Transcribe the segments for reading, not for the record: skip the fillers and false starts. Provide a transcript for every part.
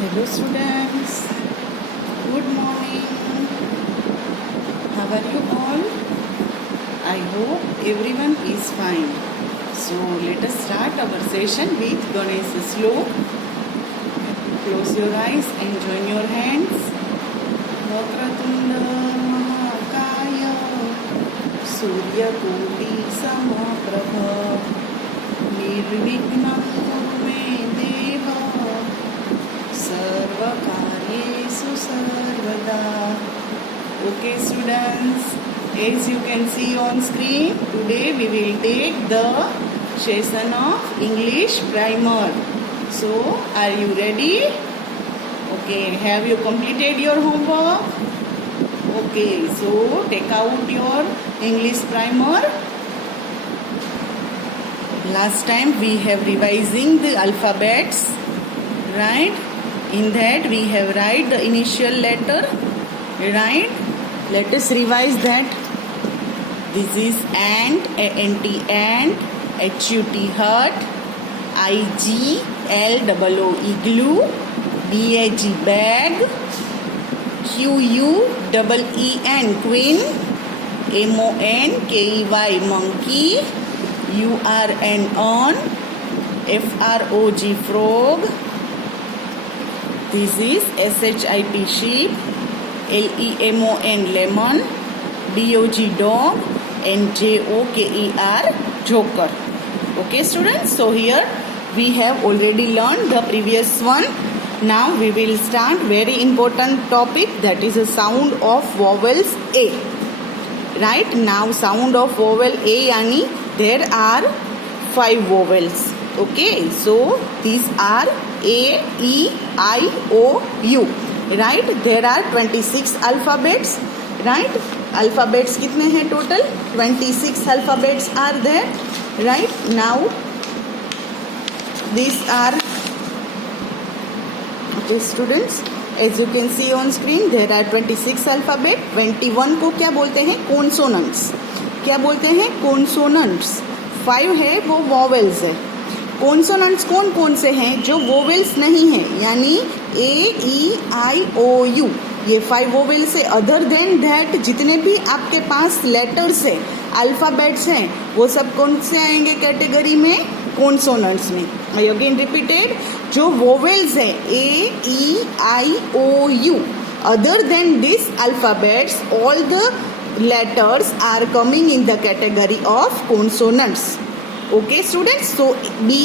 Hello students, good morning. How are you all? I hope everyone is fine. So let us start our session with Ganesh Slok. Close your eyes and join your hands. Vakratunda Mahakaya Surya Koti Samaprabha Nirvignam Kurume Deva Sarvakaryesu Sarvada. Okay students, as you can see on screen, today we will take the session of English primer. So are you ready? Okay, have you completed your homework? Okay, so take out your English primer. Last time we have revising the alphabets, right? In that we have write the initial letter, right? Let us revise that. This is ant, A-N-T, ant, H-U-T, hut, I-G-L-O-O, igloo, B-A-G, bag, Q-U-E-E-N, queen, M-O-N-K-E-Y, monkey, U-R-N, on, F-R-O-G, frog. This is S-H-I-P, sheep, L-E-M-O-N, lemon, D-O-G, dog, and J-O-K-E-R, joker. Okay students, so here we have already learned the previous one. Now we will start very important topic, that is the sound of vowels A. Right, now sound of vowel A, yani there are 5 vowels. Okay, so these are A, E, I, O, U. Right, there are 26 alphabets. Right, alphabets कितने हैं total? 26 alphabets are there. Right, now these are, okay students, as you can see on screen, there are 26 alphabet. 21 को क्या बोलते हैं? Consonants. क्या बोलते हैं? Consonants. 5 है वो vowels है. कॉन्सोनेंट्स कौन कौन से हैं? जो वोवेल्स नहीं है, यानी ए, ई, आई, ओ, यू, ये 5 वोवेल्स है. अदर देन दैट जितने भी आपके पास लेटर्स है, अल्फ़ाबेट्स हैं, वो सब कौन से आएंगे कैटेगरी में? कॉन्सोनेंट्स में. आई अगेन रिपीटेड, जो वोवेल्स है A, E, I, O, U, other than this alphabets, all the letters are coming in the category of consonants. Okay students, so B,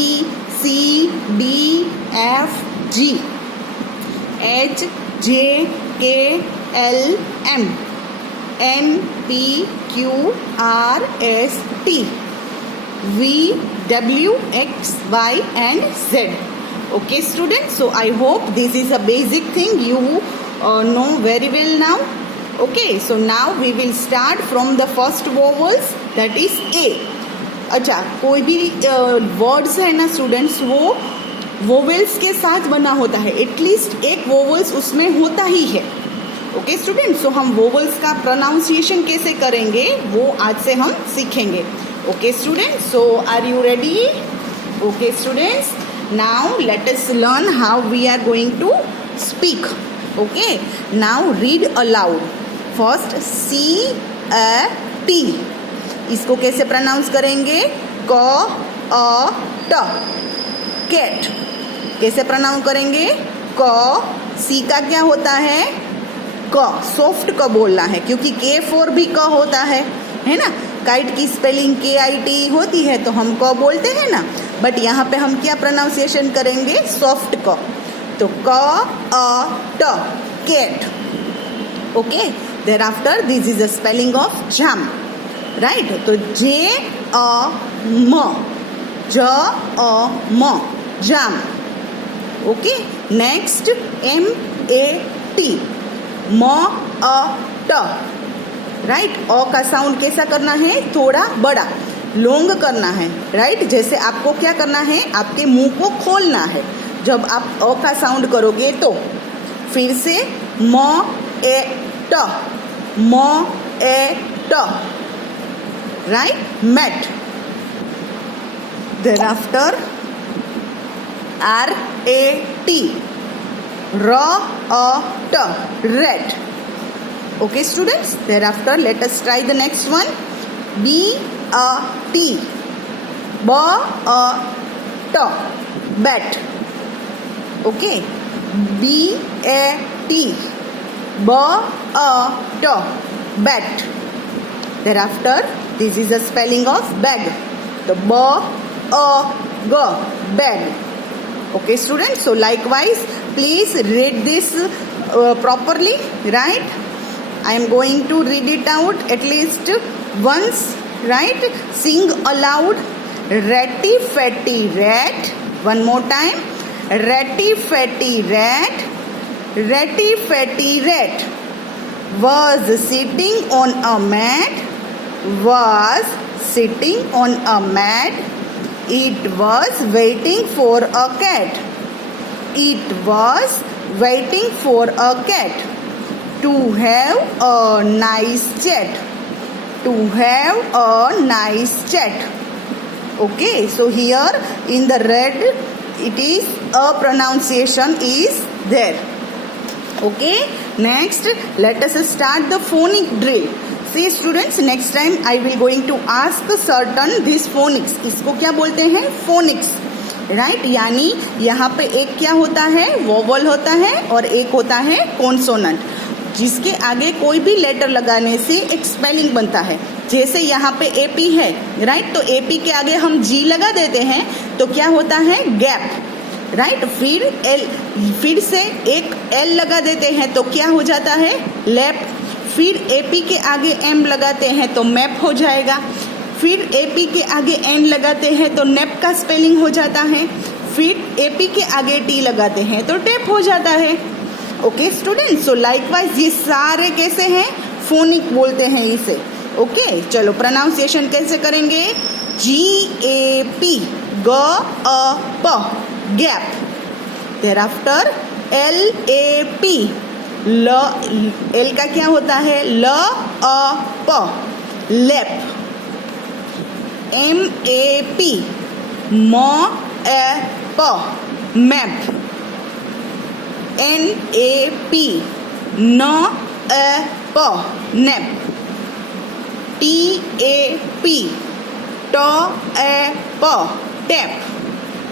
C, D, F, G, H, J, K, L, M, N, P, Q, R, S, T, V, W, X, Y and Z. Okay students, so I hope this is a basic thing you know very well now. Okay, so now we will start from the first vowels, that is A. अच्छा, कोई भी words है ना students, वो vowels के साथ बना होता है. एटलीस्ट एक वोवेल्स उसमें होता ही है. ओके स्टूडेंट्स, सो हम वोवेल्स का प्रोनाउंसिएशन कैसे करेंगे वो आज से हम सीखेंगे. Okay students, so are you ready? Okay students, now let us learn how we are going to speak. Okay, now read aloud. First C-A-T, इसको कैसे प्रोनाउंस करेंगे? क, अ, ट, कैट. कैसे प्रोनाउंस करेंगे? क, सी का क्या होता है? क, सॉफ्ट क बोलना है, क्योंकि के फोर भी क होता है ना. काइट की स्पेलिंग KIT होती है तो हम क बोलते हैं ना, बट यहाँ पे हम क्या प्रोनाउंसिएशन करेंगे? सॉफ्ट क. तो क, अ, ट, cat. Okay, there after this is the spelling of jam. Right, तो J, A, M, J, A, M, jam. Okay, next M-A-T, M, A, T. Right, अ का साउंड कैसा करना है? थोड़ा बड़ा, लॉन्ग करना है. राइट, जैसे आपको क्या करना है? आपके मुंह को खोलना है जब आप अ का साउंड करोगे. तो फिर से M-A-T, M-A-T. Right, mat. Thereafter R-A-T, R A T, rat. Okay students, thereafter let us try the next one. B A T, B A T, bat. Okay, B A T, B A T, bat. Thereafter this is a spelling of bag. The B A G, bag. Okay students, so likewise please read this properly, right? I am going to read it out at least once, right? Sing aloud. Ratty fatty rat. One more time. Ratty fatty rat. Ratty fatty rat was sitting on a mat. Was sitting on a mat. It was waiting for a cat. It was waiting for a cat to have a nice chat. To have a nice chat. Okay, so here in the red it is a pronunciation is there. Okay, next let us start the phonic drill. See students, next time I will going to ask certain this phonics. इसको क्या बोलते हैं? phonics, right? यानी यहाँ पे एक क्या होता है? vowel होता है और एक होता है consonant, जिसके आगे कोई भी लेटर लगाने से एक स्पेलिंग बनता है. जैसे यहाँ पे AP है, राइट? तो AP के आगे हम G लगा देते हैं तो क्या होता है? Gap, right? फिर से एक L लगा देते हैं तो क्या हो जाता है? लैप. फिर AP के आगे M लगाते हैं तो मैप हो जाएगा. फिर AP के आगे N लगाते हैं तो नेप का स्पेलिंग हो जाता है. फिर AP के आगे T लगाते हैं तो टेप हो जाता है. ओके स्टूडेंट, सो लाइकवाइज ये सारे कैसे हैं? फोनिक बोलते हैं इसे. ओके, चलो प्रोनाउंसिएशन कैसे करेंगे? GAP, ग गैप. देयरआफ्टर LAP, एल का क्या होता है? प, लैप. MAP, प, मैप. NAP, प, नेप. TAP, प, टैप.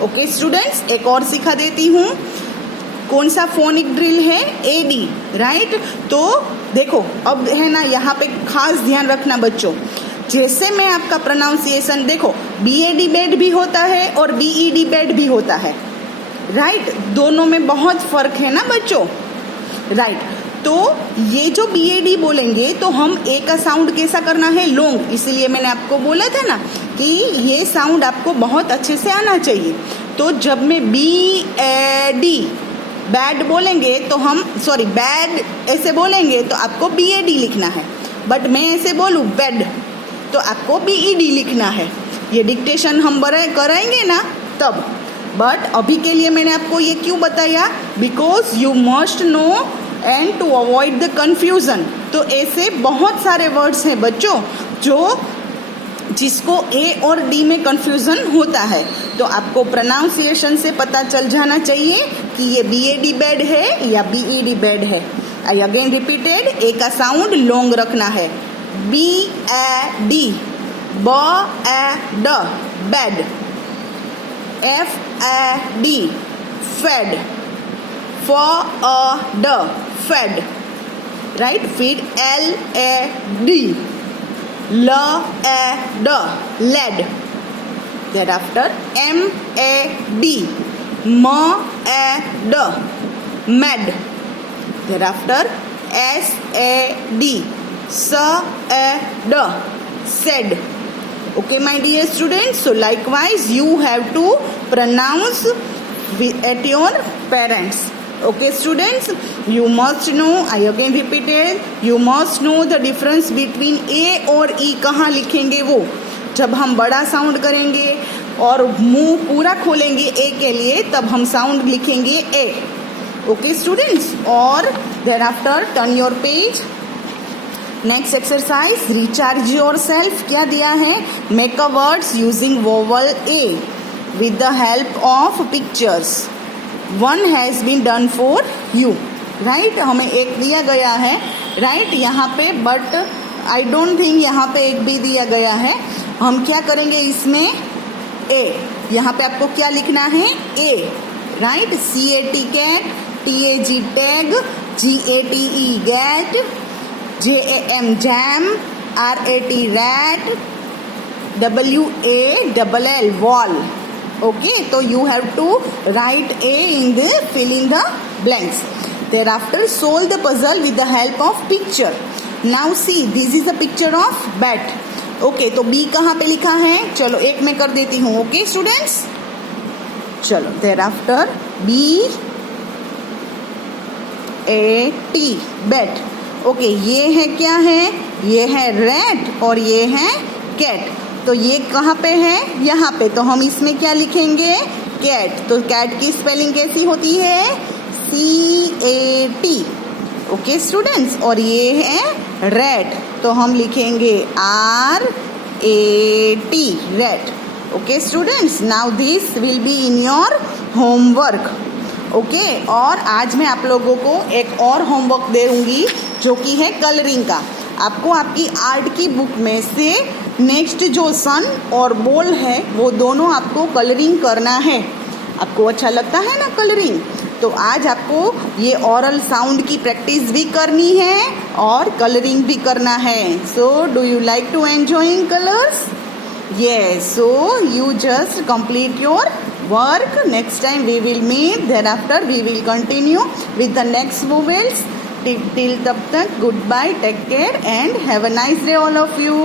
ओके स्टूडेंट्स, एक और सिखा देती हूँ. कौन सा फोनिक ड्रिल है? AD, right? तो देखो अब है ना, यहाँ पे खास ध्यान रखना बच्चों. जैसे मैं आपका प्रोनाउंसिएशन देखो, BAD बेड भी होता है और BED बेड भी होता है, राइट? दोनों में बहुत फर्क है ना बच्चों, राइट? तो ये जो BAD बोलेंगे तो हम ए का साउंड कैसा करना है? लॉन्ग. इसीलिए मैंने आपको बोला था ना कि ये साउंड आपको बहुत अच्छे से आना चाहिए. तो जब मैं BAD बैड बोलेंगे तो हम बैड ऐसे बोलेंगे तो आपको BAD लिखना है. बट मैं ऐसे बोलूँ बेड तो आपको BED लिखना है. ये डिक्टेशन हम कराएंगे ना तब. बट अभी के लिए मैंने आपको ये क्यों बताया? Because you must know and to avoid the confusion. तो ऐसे बहुत सारे वर्ड्स हैं बच्चों जिसको A और D में कन्फ्यूज़न होता है. तो आपको प्रोनाउंसिएशन से पता चल जाना चाहिए कि ये BAD बेड है या BED बेड है. आई अगेन रिपीटेड, ए का साउंड लॉन्ग रखना है. BAD, BAD, bed. FAD, fed. FAD, fed, right? फिर LAD, LAD, lead. Thereafter MAD, MAD, mad. Thereafter SAD, SAD, said. Okay my dear students, so likewise you have to pronounce at your parents. Okay students, you must know, I again repeated, you must know the difference between A और E. कहाँ लिखेंगे वो? जब हम बड़ा sound करेंगे और मुंह पूरा खोलेंगे ए के लिए तब हम साउंड लिखेंगे ए. ओके स्टूडेंट्स, और then after turn your page. Next exercise, recharge yourself. क्या दिया है? Make a words using vowel A with the help of pictures. 1 has been done for you, right. हमें एक दिया गया है, राइट, यहाँ पे, बट आई डोंट थिंक यहाँ पे एक भी दिया गया है। हम क्या करेंगे इसमें, ए, यहाँ पे आपको क्या लिखना है, A, right. CAT cat, TAG tag, GATE gate, JAM jam, RAT rat, WALL wall. Okay, तो you have to write A in the fill in the blanks. Thereafter solve the puzzle with the help of picture. Now see, this is a picture of bat. Okay, तो B कहाँ पे लिखा है, चलो एक मैं कर देती हूँ। ओके स्टूडेंट्स, चलो thereafter BAT बैट। ओके, ये है क्या है, ये है रैट और ये है कैट। तो ये कहाँ पे है, यहाँ पे, तो हम इसमें क्या लिखेंगे, कैट। तो कैट की स्पेलिंग कैसी होती है, CAT। ओके स्टूडेंट्स, और ये है रैट, तो हम लिखेंगे RAT, rat. Okay students, now this will be in your homework. Okay, और आज मैं आप लोगों को एक और होमवर्क दूंगी जो कि है कलरिंग का। आपको आपकी आर्ट की बुक में से नेक्स्ट जो सन और बॉल है वो दोनों आपको कलरिंग करना है। आपको अच्छा लगता है ना कलरिंग, तो आज आपको ये ऑरल साउंड की प्रैक्टिस भी करनी है और कलरिंग भी करना है। So do you like to enjoying colours? Yes, so you just complete your work. Next time we will meet. Thereafter we will continue with the next vowels. Till tab tak, goodbye, take care and have a nice day all of you.